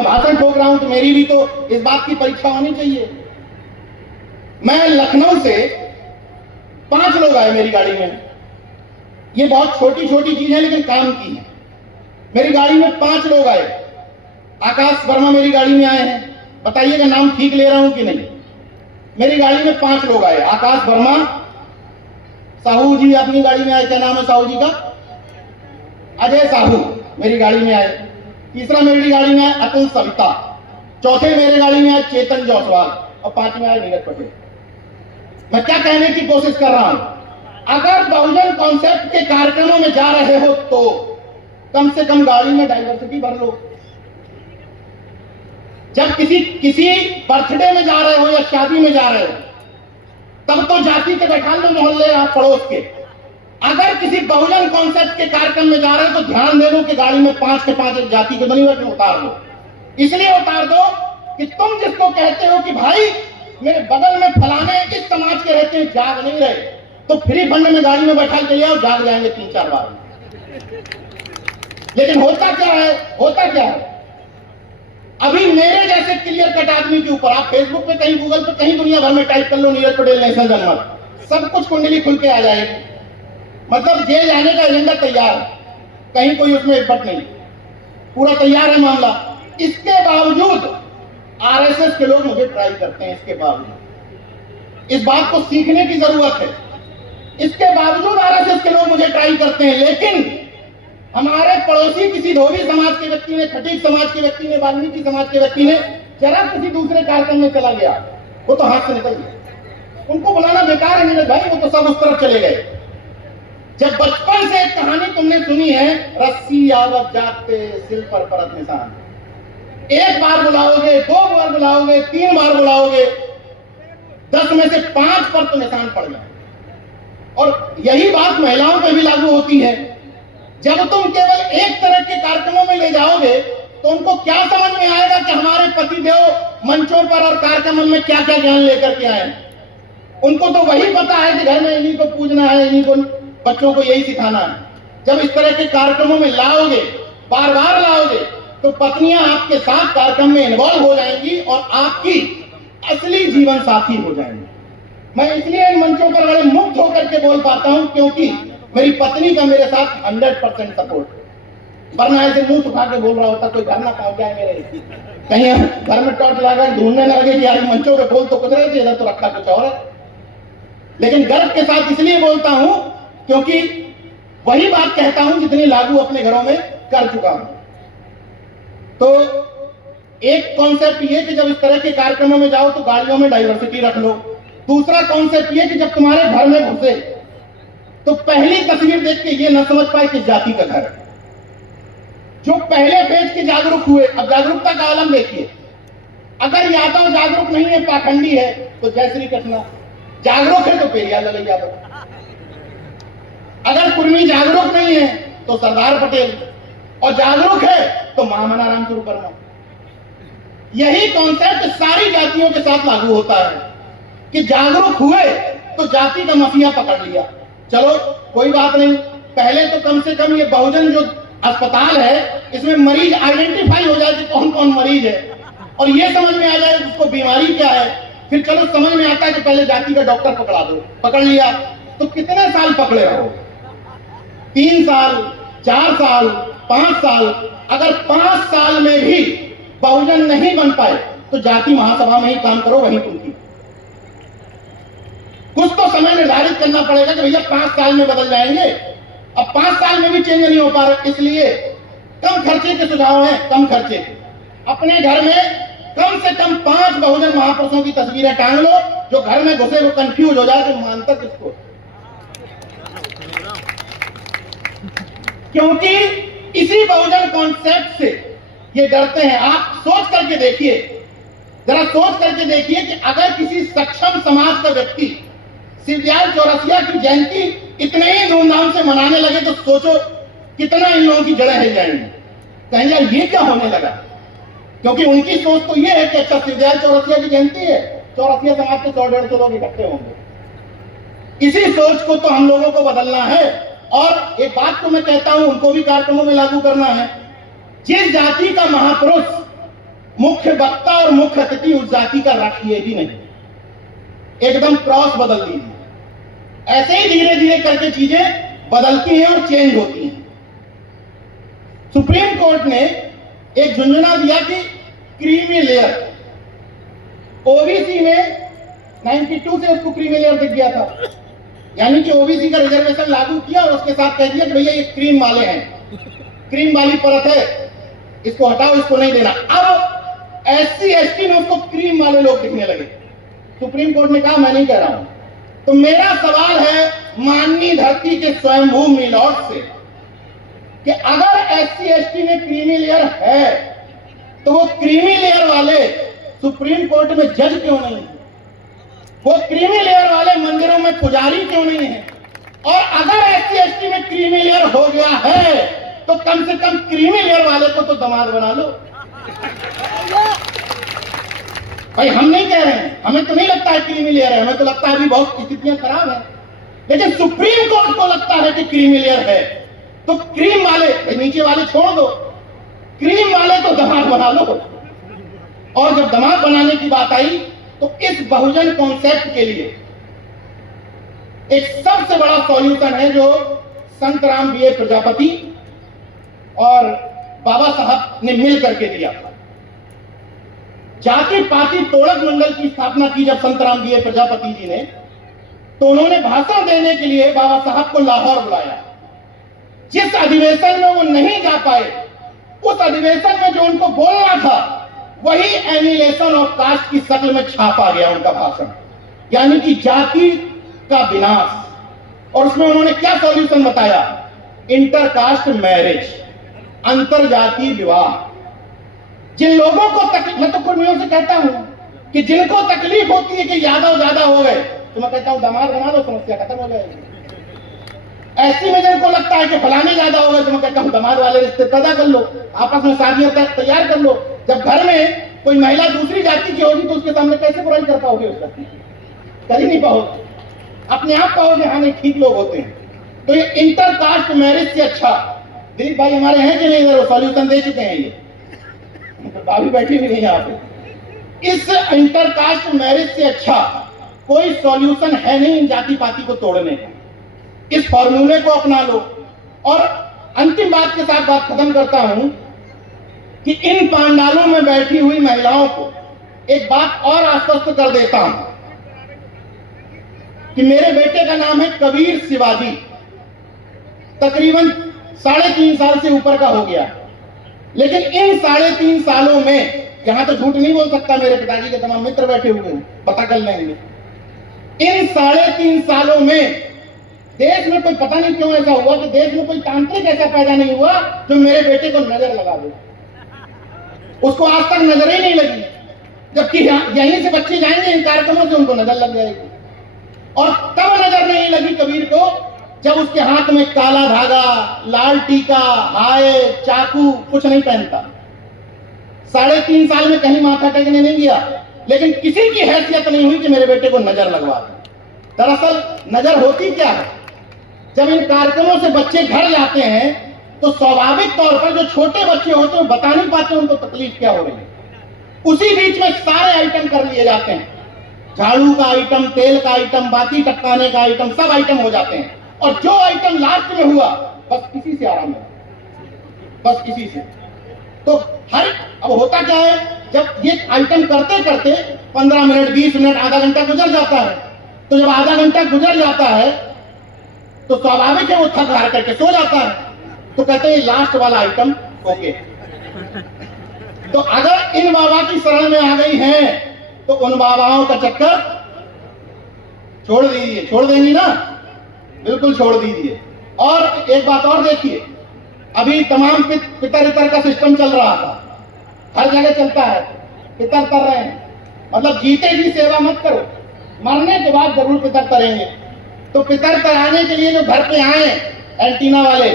भाषण ठोक रहा हूं तो मेरी भी तो इस बात की परीक्षा होनी चाहिए। मैं लखनऊ से 5 लोग आए मेरी गाड़ी में। ये बहुत छोटी छोटी चीज है लेकिन काम की है। मेरी गाड़ी में 5 लोग आए। आकाश वर्मा मेरी गाड़ी में आए हैं। बताइएगा नाम ठीक ले रहा हूं कि नहीं। मेरी गाड़ी में 5 लोग आए। आकाश वर्मा, साहू जी अपनी गाड़ी में आए। क्या नाम है साहू जी का? अजय साहू मेरी गाड़ी में आए। तीसरा मेरी गाड़ी में आए अतुल सविता। चौथे मेरे गाड़ी में आए चेतन जायसवाल और 5 में आए नीरज पटेल। मैं क्या कहने की कोशिश कर रहा हूं, अगर बहुजन कॉन्सेप्ट के कार्यक्रमों में जा रहे हो तो कम से कम गाड़ी में डाइवर्सिटी भर लो। जब किसी बर्थडे में जा रहे हो या शादी में जा रहे हो तब तो जाति के बैठा लो मोहल्ले पड़ोस के। अगर किसी बहुजन कॉन्सेप्ट के कार्यक्रम में जा रहे हो तो ध्यान दे दो कि गाड़ी में 5 के 5 एक जाति के बनी हुई उतार दो। इसलिए उतार दो कि तुम जिसको कहते हो कि भाई मेरे बगल में फलाने इस समाज के रहते हैं, जाग नहीं रहे, तो फ्री फंड में गाड़ी में बैठा के आओ, जाग जाएंगे 3-4 बार। लेकिन होता क्या है अभी मेरे जैसे क्लियर कट आदमी के ऊपर आप फेसबुक पे कहीं गूगल पे कहीं दुनिया भर में टाइप कर लो नीरज पटेल नेशनल जनमत, सब कुछ कुंडली खुल के आ जाएगी। मतलब जेल जाने का एजेंडा तैयार है, कहीं कोई उसमें इफत नहीं, पूरा तैयार है मामला। इसके बावजूद आरएसएस के लोग मुझे ट्राई करते हैं। इसके बावजूद इस बात को सीखने की जरूरत है। इसके बावजूद आरएसएस के लोग मुझे ट्राई करते हैं। लेकिन हमारे पड़ोसी किसी धोबी समाज के व्यक्ति ने, खटीक समाज के व्यक्ति ने, वाल्मीकि समाज के व्यक्ति ने जरा किसी दूसरे कार्यक्रम में चला गया, वो तो हाथ से निकल गया। उनको बुलाना बेकार है नीरज भाई, वो तो सब उस तरफ चले गए। जब बचपन से एक कहानी तुमने सुनी है, रस्सी आवत जाते सिल पर परत निशान, 1 बार बुलाओगे, 2 बार बुलाओगे, 3 बार बुलाओगे, 10 में से 5 पर तो निशान पड़ जाए। और यही बात महिलाओं पर भी लागू होती है। जब तुम केवल एक तरह के कार्यक्रमों में ले जाओगे तो उनको क्या समझ में आएगा कि हमारे पतिदेव मंचों पर और कार्यक्रमों में क्या क्या ज्ञान लेकर के आए। उनको तो वही पता है कि घर में इन्हीं को पूजना है, इन्हीं को, बच्चों को यही सिखाना है। जब इस तरह के कार्यक्रमों में लाओगे, बार बार लाओगे, तो पत्नियां आपके साथ कार्यक्रम में इन्वॉल्व हो जाएंगी और आपकी असली जीवन साथी हो जाएंगी। मैं इसलिए इन मंचों पर बड़े मुक्त होकर के बोल पाता हूं क्योंकि मेरी पत्नी का मेरे साथ 100% सपोर्ट है। वरना ऐसे मुंह सुखा के बोल रहा होता कोई घर ना पहुंच जाए मेरे, कहीं घर में टॉर्च लगा ढूंढने लगे कि यार मंचों पे बोल तो कुछ रहे थे, इधर तो रखा कुछ और है। लेकिन गर्व के साथ इसलिए बोलता हूं क्योंकि वही बात कहता हूं जितनी लागू अपने घरों में कर चुका हूं। तो एक कॉन्सेप्ट ये कि जब इस तरह के कार्यक्रमों में जाओ तो गाड़ियों में डाइवर्सिटी रख लो। दूसरा कॉन्सेप्ट ये कि जब तुम्हारे घर में घुसे तो पहली तस्वीर देख के ये न समझ पाए कि जाति का घर है। जो पहले फेज के जागरूक हुए, अब जागरूकता का आलम देखिए। अगर यादव जागरूक नहीं है, पाखंडी है, तो जय श्री कृष्ण। जागरूक है तो पेरिया लगे यादव। अगर कुर्मी जागरूक नहीं है तो सरदार पटेल, और जागरूक है तो महामना राम स्वरूप वर्मा। यही कॉन्सेप्ट सारी जातियों के साथ लागू होता है कि जागरूक हुए तो जाति का माफिया पकड़ लिया। चलो कोई बात नहीं, पहले तो कम से कम ये बहुजन जो अस्पताल है इसमें मरीज आइडेंटिफाई हो जाए कि कौन कौन मरीज है और ये समझ में आ जाए उसको बीमारी क्या है। फिर चलो समझ में आता है कि पहले जाति का डॉक्टर पकड़ा दो, पकड़ लिया तो कितने साल पकड़े रहो? 3 साल, 4 साल, 5 साल। अगर 5 साल में भी बहुजन नहीं बन पाए तो जाति महासभा में ही काम करो, वहीं तुमकी। कुछ तो समय निर्धारित करना पड़ेगा कि भैया 5 साल में बदल जाएंगे। अब 5 साल में भी चेंज नहीं हो पा रहा, इसलिए कम खर्चे के सुझाव हैं। कम खर्चे, अपने घर में कम से कम 5 बहुजन महापुरुषों की तस्वीरें टांग लो। जो घर में घुसे वो कंफ्यूज हो जाए कि मानता किसको। क्योंकि इसी बहुजन कॉन्सेप्ट से ये डरते हैं। आप सोच करके देखिए, जरा सोच करके देखिए कि अगर किसी सक्षम समाज का व्यक्ति शिवदयाल चौरसिया की जयंती इतने ही धूमधाम से मनाने लगे तो सोचो कितना इन लोगों की जड़ें हिल जाएंगी। कहें यार ये क्या होने लगा? क्योंकि उनकी सोच तो ये है कि अच्छा शिवदयाल चौरसिया की जयंती है, चौरसिया समाज के 100-150 लोग इकट्ठे होंगे। इसी सोच को तो हम लोगों को बदलना है। और एक बात तो मैं कहता हूं, उनको भी कार्यक्रमों में लागू करना है। जिस जाति का महापुरुष मुख्य वक्ता और मुख्य अतिथि उस जाति का रखिए भी नहीं, एकदम क्रॉस बदल दीजिए। ऐसे ही धीरे धीरे करके चीजें बदलती हैं और चेंज होती हैं। सुप्रीम कोर्ट ने एक झुंझुना दिया कि क्रीमी लेयर, ओबीसी में 92 से उसको क्रीमी लेयर दिख गया था, यानी कि ओबीसी का रिजर्वेशन लागू किया और उसके साथ कह दिया कि भैया ये क्रीम वाले हैं, क्रीम वाली परत है, इसको हटाओ, इसको नहीं देना। अब एससी एसटी में उसको क्रीम वाले लोग दिखने लगे। सुप्रीम कोर्ट ने कहा मैं नहीं कह रहा हूं। तो मेरा सवाल है माननीय धरती के स्वयंभू मिलॉर्ड से कि अगर एससी एसटी में क्रीमी लेयर है तो वो क्रीमी लेयर वाले सुप्रीम कोर्ट में जज क्यों नहीं है? वो क्रीमी लेयर वाले मंदिरों में पुजारी क्यों नहीं है? और अगर एससी एसटी में क्रीमी लेयर हो गया है तो कम से कम क्रीमी लेयर वाले को तो दामाद बना लो। भाई हम नहीं कह रहे हैं, हमें तो नहीं लगता है क्रीमी लेयर है, हमें तो लगता है अभी बहुत स्थितियां खराब है, लेकिन सुप्रीम कोर्ट को लगता है कि क्रीमी लेयर है। तो क्रीम वाले, नीचे वाले छोड़ दो, क्रीम वाले तो दामाद बना लो। और जब दामाद बनाने की बात आई तो इस बहुजन कॉन्सेप्ट के लिए एक सबसे बड़ा सॉल्यूशन है जो संत राम बीए प्रजापति और बाबा साहब ने मिल करके दिया था। जाति पाति तोड़क मंडल की स्थापना की जब संत राम बीए प्रजापति जी ने, तो उन्होंने भाषण देने के लिए बाबा साहब को लाहौर बुलाया। जिस अधिवेशन में वो नहीं जा पाए, उस अधिवेशन में जो उनको बोलना था वही एनिलेशन ऑफ कास्ट की शक्ल में छापा गया उनका भाषण, यानी कि जाति का विनाश। और उसमें उन्होंने क्या सॉल्यूशन बताया? इंटरकास्ट मैरिज, अंतर जातीय विवाह। जिन लोगों को तकलीफ, मैं तो कुर्मियों से कहता हूं कि जिनको तकलीफ होती है कि यादव ज्यादा हो गए, तो मैं कहता हूं दामाद बना लो, समस्या खत्म हो जाएगी। ऐसी में जिनको लगता है कि फलाने ज्यादा हो गए, तो मैं कहता हूं दामाद वाले रिश्ते पैदा कर लो, आपस में शादियां तैयार कर लो। जब घर में कोई महिला दूसरी जाति की होगी तो उसके सामने कैसे बुराई कर पाओगे? उसका कर ही नहीं पाओगे, अपने आप पाओगे हाँ नहीं ठीक लोग होते हैं। तो ये इंटरकास्ट मैरिज से अच्छा, दिलीप भाई हमारे हैं कि नहीं इधर, सॉल्यूशन दे चुके हैं। ये भाभी बैठी हुई नहीं यहाँ पे। इस इंटरकास्ट मैरिज से अच्छा कोई सॉल्यूशन है नहीं इन जाति पाति को तोड़ने का। इस फॉर्मूले को अपना लो। और अंतिम बात के साथ बात खत्म करता हूं कि इन पांडालों में बैठी हुई महिलाओं को एक बात और आश्वस्त कर देता हूं कि मेरे बेटे का नाम है कबीर शिवाजी, तकरीबन 3.5 साल से ऊपर का हो गया। लेकिन इन 3.5 सालों में, यहां तो झूठ नहीं बोल सकता, मेरे पिताजी के तमाम मित्र बैठे हुए हैं, पता कर लेंगे। इन 3.5 सालों में देश में कोई, पता नहीं क्यों ऐसा हुआ कि देश में कोई तांत्रिक ऐसा पैदा नहीं हुआ जो मेरे बेटे को नजर लगा दे। उसको आज तक नजर ही नहीं लगी, जबकि यहीं से बच्चे जाएंगे इन कार्यक्रमों से उनको नजर लग जाएगी। और तब नजर नहीं लगी कबीर को जब उसके हाथ में काला धागा, लाल टीका, हाय, चाकू कुछ नहीं पहनता। 3.5 साल में कहीं माथा टेकने नहीं गया, लेकिन किसी की हैसियत नहीं हुई कि मेरे बेटे को नजर लगवा दे। दरअसल नजर होती क्या है? जब इन कार्यक्रमों से बच्चे घर जाते हैं तो स्वाभाविक तौर पर जो छोटे बच्चे होते हैं बता नहीं पाते उनको तकलीफ क्या हो रही है। उसी बीच में सारे आइटम कर लिए जाते हैं, झाड़ू का आइटम, तेल का आइटम, बाती टपकाने का आइटम, सब आइटम हो जाते हैं। और जो आइटम लास्ट में हुआ बस किसी से आराम है, बस किसी से। तो अब होता क्या है, जब ये आइटम करते करते 15 मिनट, 20 मिनट, आधा घंटा गुजर जाता है। तो जब आधा घंटा गुजर जाता है तो स्वाभाविक है वो थक हार करके सो जाता है। तो कहते हैं लास्ट वाला आइटम ओके। तो अगर इन बाबा की शरण में आ गई हैं तो उन बाबाओं का चक्कर छोड़ दीजिए। छोड़ देंगी ना? बिल्कुल छोड़ दीजिए। और एक बात और देखिए, अभी तमाम पितर इतर का सिस्टम चल रहा था, हर जगह चलता है, पितर तर रहे हैं। मतलब जीते जी सेवा मत करो, मरने के बाद जरूर पितर तरेंगे। तो पितर तराने के लिए जो घर पे आए एंटीना वाले,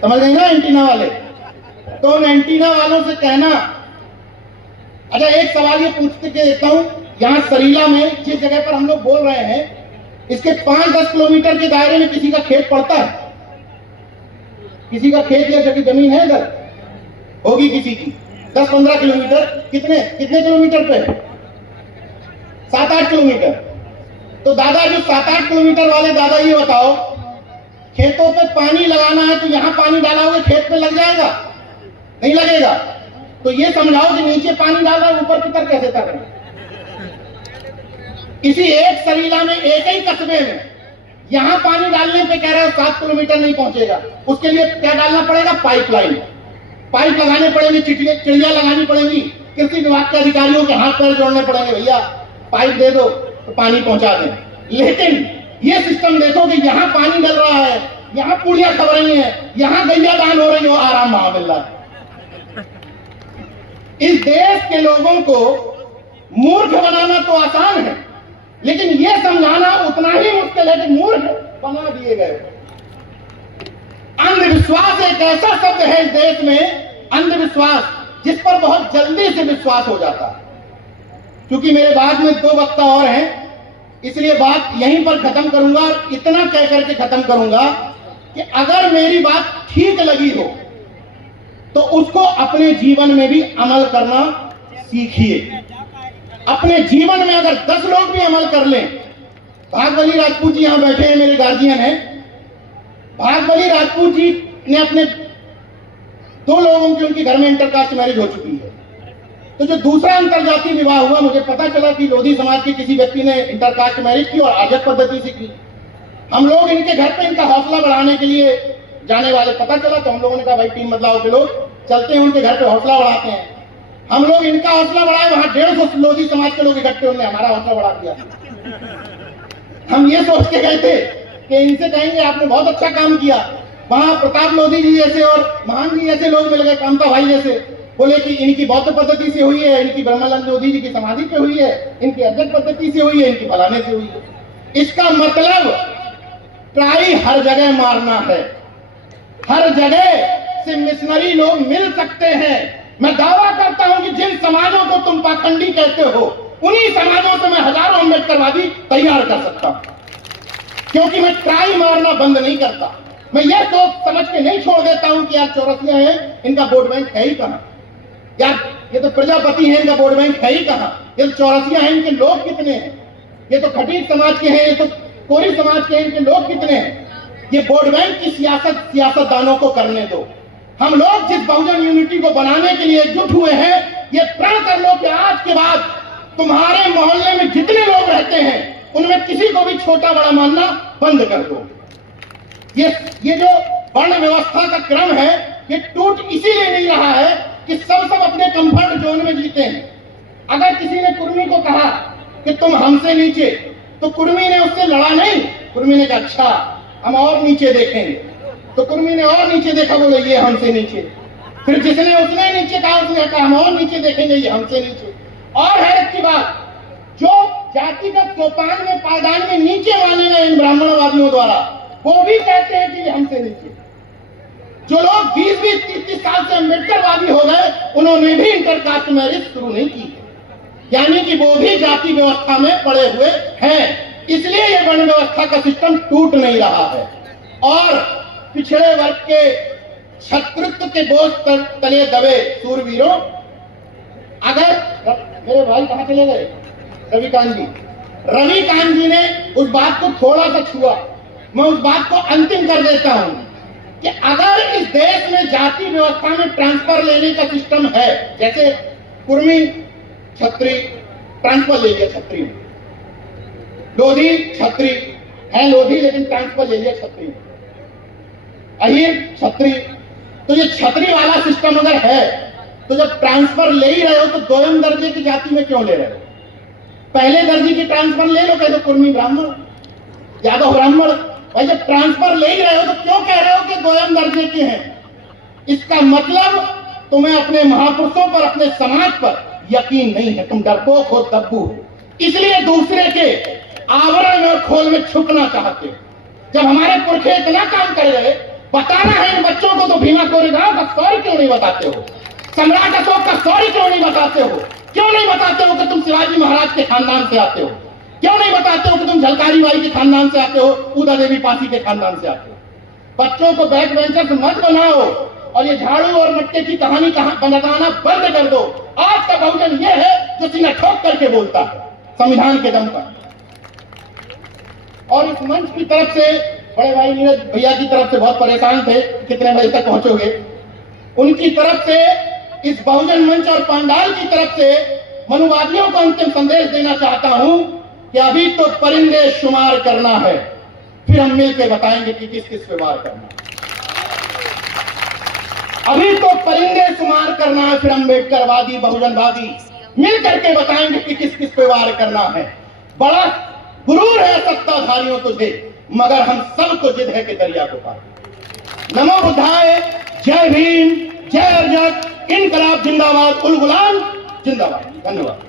समझ गए ना एंटीना वाले, तो उन एंटीना वालों से कहना, अच्छा एक सवाल ये पूछते के देता हूं, यहां सरीला में जिस जगह पर हम लोग बोल रहे हैं, इसके 5-10 किलोमीटर के दायरे में किसी का खेत पड़ता है? किसी का खेत या जगह जमीन है इधर? होगी किसी की, 10-15 किलोमीटर, कितने कितने किलोमीटर पे? 7-8 किलोमीटर। तो दादा जो 7-8 किलोमीटर वाले दादा, ये बताओ, खेतों पे पानी लगाना है तो यहां पानी डाला हुआ खेत पे लग जाएगा? नहीं लगेगा। तो ये समझाओ कि नीचे पानी डाला है, ऊपर की तरफ कैसे तर रहे? किसी एक सरीला में, एक ही कस्बे में यहां पानी डालने पे कह रहे हो 7 किलोमीटर नहीं पहुंचेगा। उसके लिए क्या डालना पड़ेगा? पाइपलाइन, पाइप लगाने पड़ेंगे, चिड़िया लगानी पड़ेंगी, कृषि विभाग के अधिकारियों के हाथ पैर जोड़ने पड़ेंगे, भैया पाइप दे दो तो पानी पहुंचा दें। लेकिन ये सिस्टम देखो कि यहां पानी डल रहा है, यहां पुड़िया खब रही है, यहां गैया दान हो रही हो, आराम महाबिल्ला। इस देश के लोगों को मूर्ख बनाना तो आसान है, लेकिन यह समझाना उतना ही मुश्किल है कि मूर्ख बना दिए गए। अंधविश्वास एक ऐसा शब्द है इस देश में, अंधविश्वास, जिस पर बहुत जल्दी से विश्वास हो जाता है। क्योंकि मेरे बाद में 2 वक्ता और हैं, इसलिए बात यहीं पर खत्म करूंगा और इतना कह करके खत्म करूंगा कि अगर मेरी बात ठीक लगी हो तो उसको अपने जीवन में भी अमल करना सीखिए। अपने जीवन में अगर 10 लोग भी अमल कर लें, भागवली राजपूत जी यहां बैठे हैं, मेरे गार्जियन हैं, भागवली राजपूत जी ने अपने 2 लोगों की, उनके घर में इंटरकास्ट मैरिज हो चुकी है। तो जो दूसरा अंतरजातीय विवाह हुआ, मुझे पता चला कि लोधी समाज के किसी व्यक्ति ने इंटरकास्ट मैरिज की और आजक पद्धति से की। हम लोग इनके घर पे इनका हौसला बढ़ाने के लिए जाने वाले, पता चला तो हम लोगों ने कहा भाई टीम बदलाव के लोग चलते हैं उनके घर पे, हौसला बढ़ाते हैं। हम लोग इनका हौसला बढ़ाए, वहां 150 लोधी समाज के लोग इकट्ठे, उन्होंने हमारा हौसला बढ़ा दिया। हम ये सोच के गए थे कि इनसे कहेंगे आपने बहुत अच्छा काम किया। वहां प्रताप लोधी जी जैसे और महान जी जैसे लोग मिल गए, कामता भाई जैसे, बोले कि इनकी बौद्ध पद्धति से हुई है, इनकी ब्रह्मानंद लोधी जी की समाधि पे हुई है, इनकी अध्यक्ष पद्धति से हुई है, इनकी फलाने से हुई है। इसका मतलब ट्राई हर जगह मारना है। हर जगह से मिशनरी लोग मिल सकते हैं। मैं दावा करता हूं कि जिन समाजों को तुम पाखंडी कहते हो, उन्हीं समाजों से मैं हजारों अम्बेडकरवादी तैयार कर सकता हूं, क्योंकि मैं ट्राई मारना बंद नहीं करता। मैं यह सोच समझ के नहीं छोड़ देता हूं कि यार चौरसिया है, इनका वोट बैंक है ही कहां, यार ये तो प्रजापति है, इनका वोट बैंक है ही कहां, ये तो चौरसिया है, इनके लोग कितने हैं, ये तो खटीक समाज के हैं, ये तो कोरी समाज के हैं, इनके लोग कितने हैं। ये वोट बैंक की सियासतदानों को करने दो। हम लोग जिस बहुजन यूनिटी को बनाने के लिए एकजुट हुए हैं, ये प्रण कर लो कि आज के बाद तुम्हारे मोहल्ले में जितने लोग रहते हैं उनमें किसी को भी छोटा बड़ा मानना बंद कर दो। ये जो वर्ण व्यवस्था का क्रम है, ये टूट इसीलिए नहीं रहा है कि सब अपने कंफर्ट जोन में जीते हैं। अगर किसी ने कुर्मी को कहा कि तुम हमसे नीचे, तो कुर्मी ने उससे लड़ा नहीं, कुर्मी ने कहा अच्छा हम और नीचे देखेंगे। तो कुर्मी ने और नीचे देखा, बोले ये हमसे नीचे। फिर जिसने उसने नीचे कहा, उसने कहा हम और नीचे देखेंगे, ये हमसे नीचे। और हैरत की बात, जो जातिगत सोपान में पायदान में नीचे माने गए इन ब्राह्मणवादियों द्वारा, वो भी कहते हैं कि ये हमसे नीचे। जो लोग 20-20, 30-30 साल से अम्बेडकरवादी हो गए, उन्होंने भी इंटरकास्ट मैरिज शुरू नहीं की, यानी कि वो भी जाति व्यवस्था में पड़े हुए हैं। इसलिए ये वर्ण व्यवस्था का सिस्टम टूट नहीं रहा है। और पिछड़े वर्ग के शत्रुत्व के बोझ तले दबे सूरवीरों, अगर मेरे भाई कहां चले गए, रविकांत जी ने उस बात को थोड़ा सा छुआ, मैं उस बात को अंतिम कर देता हूं कि अगर इस देश में जाति व्यवस्था में ट्रांसफर लेने का सिस्टम है, जैसे कुर्मी छत्री ट्रांसफर ले लिया, छत्री लोधी छत्री है, लोधी लेकिन ट्रांसफर ले लिया छत्री, अहीर छत्री, तो ये छत्री वाला सिस्टम अगर है तो जब ट्रांसफर ले ही रहे हो तो 2म दर्जे की जाति में क्यों ले रहे हो? पहले दर्जे की ट्रांसफर ले लो, कह दो कुर्मी ब्राह्मण, यादव ब्राह्मण। भाई जब ट्रांसफर ले ही रहे हो तो क्यों कह रहे हो कि 2म दर्जे के हैं? इसका मतलब तुम्हें अपने महापुरुषों पर, अपने समाज पर यकीन नहीं है, तुम डरपोक हो, दब्बू हो, इसलिए दूसरे के आवरण और खोल में छुपना चाहते हो। जब हमारे पुरखे इतना काम कर गए, बताना है इन बच्चों को, तो भीमा कोरेगांव का सॉरी क्यों नहीं बताते हो? सम्राट अशोक का सॉरी क्यों नहीं बताते हो? क्यों नहीं बताते हो कि तुम शिवाजी महाराज के खानदान से आते हो? क्यों नहीं बताते हो कि तुम झलकारी बाई के खानदान से आते हो, उदा देवी पासी के खानदान से आते हो? बच्चों को बैक बेंचर्स मत बनाओ और ये झाड़ू और मटके की कहानी बताना बंद कर दो। आज का बहुजन ये है जो सीना ठोक करके बोलता है संविधान के दम पर। और इस मंच की तरफ से बड़े भाई नीरज भैया की तरफ से बहुत परेशान थे कितने बजे तक पहुंचोगे, उनकी तरफ से इस बहुजन मंच और पंडाल की तरफ से मनुवादियों को अंतिम संदेश देना चाहता हूं कि अभी तो परिंदे शुमार करना है, फिर हम मिलकर बताएंगे कि किस किस पे वार करना है। अभी तो परिंदे शुमार करना है, फिर अम्बेडकरवादी बहुजनवादी मिल करके बताएंगे कि किस किस पे वार करना है। बड़ा गुरूर है सत्ताधारियों तुझे, मगर हम सबको जिद है कि दरिया को पार। नमो बुद्धाय, जय भीम, जय अर्जक, इनकलाब जिंदाबाद, उल गुलाम जिंदाबाद। धन्यवाद।